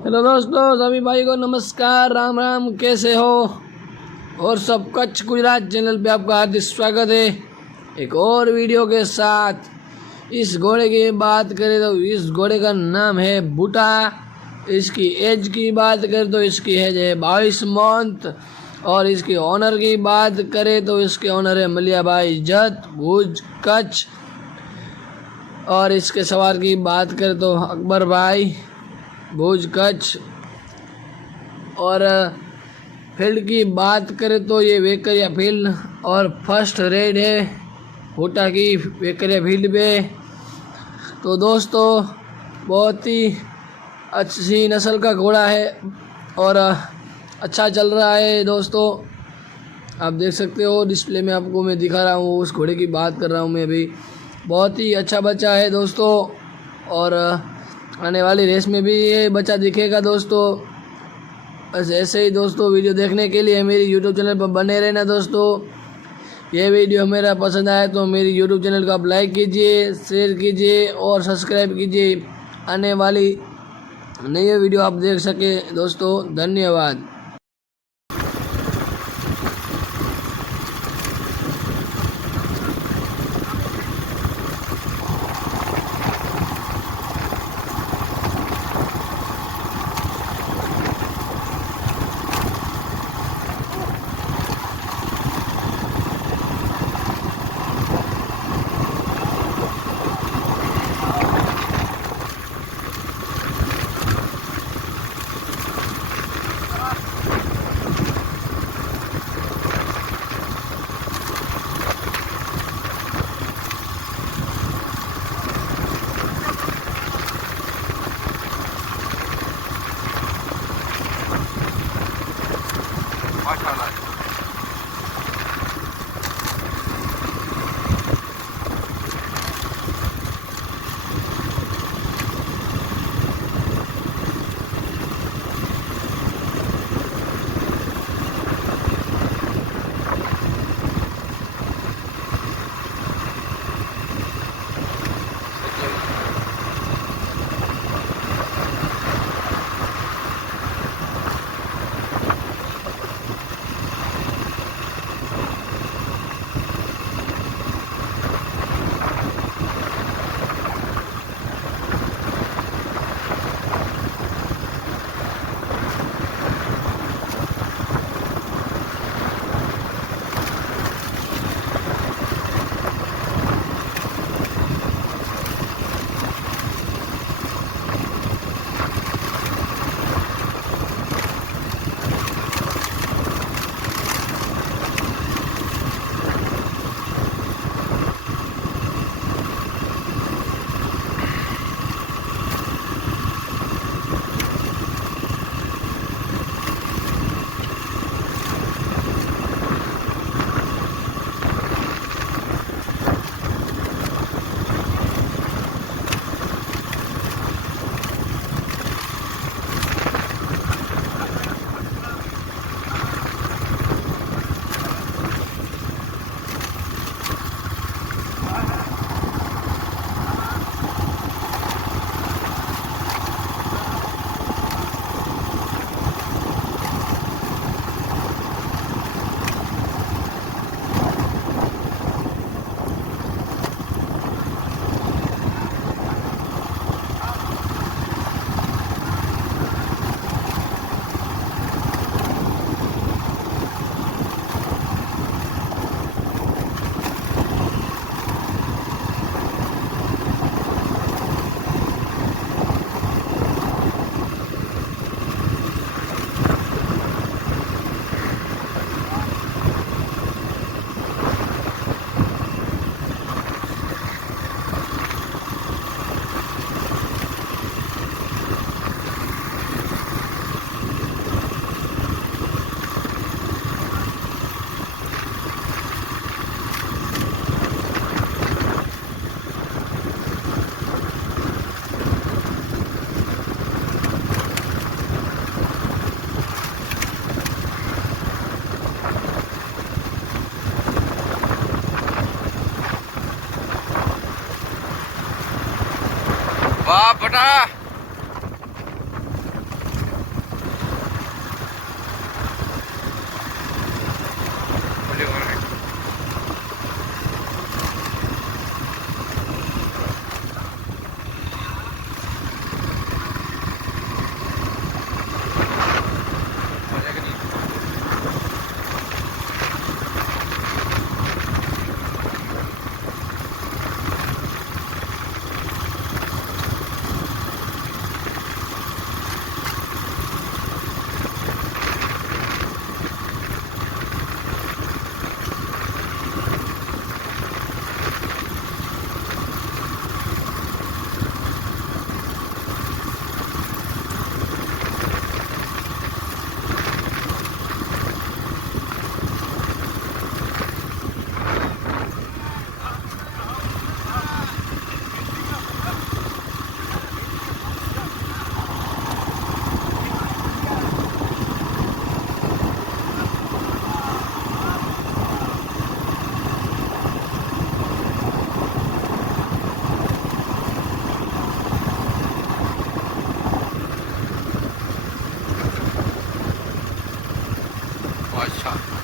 Hello दोस्तों, सभी भाई को नमस्कार, राम राम। कैसे हो? और सब कच्छ गुजरात चैनल पे आपका हार्दिक स्वागत है एक और वीडियो के साथ। इस घोड़े की बात करें तो इस घोड़े का नाम है बूटा। इसकी एज की बात करें तो इसकी एज है 22 मंथ। और इसकी ऑनर की बात करें तो इसके ऑनर है मलिया भाई जत, भुज, कच्छ। और इसके सवार की बात करें तो अकबर भाई, भुज, कच्छ। और फील्ड की बात करें तो ये वेकरिया फील्ड और फर्स्ट रेड है भूटा की वेकरिया फील्ड पे। तो दोस्तों, बहुत ही अच्छी नस्ल का घोड़ा है और अच्छा चल रहा है। दोस्तों, आप देख सकते हो डिस्प्ले में, आपको मैं दिखा रहा हूँ, उस घोड़े की बात कर रहा हूँ मैं अभी। बहुत ही अच्छा बच्चा है दोस्तों, और आने वाली रेस में भी ये बच्चा दिखेगा दोस्तों। बस ऐसे ही दोस्तों, वीडियो देखने के लिए मेरी यूट्यूब चैनल पर बने रहना दोस्तों। ये वीडियो मेरा पसंद आए तो मेरी यूट्यूब चैनल को आप लाइक कीजिए, शेयर कीजिए और सब्सक्राइब कीजिए। आने वाली नई वीडियो आप देख सके दोस्तों। धन्यवाद। वाह बेटा, अच्छा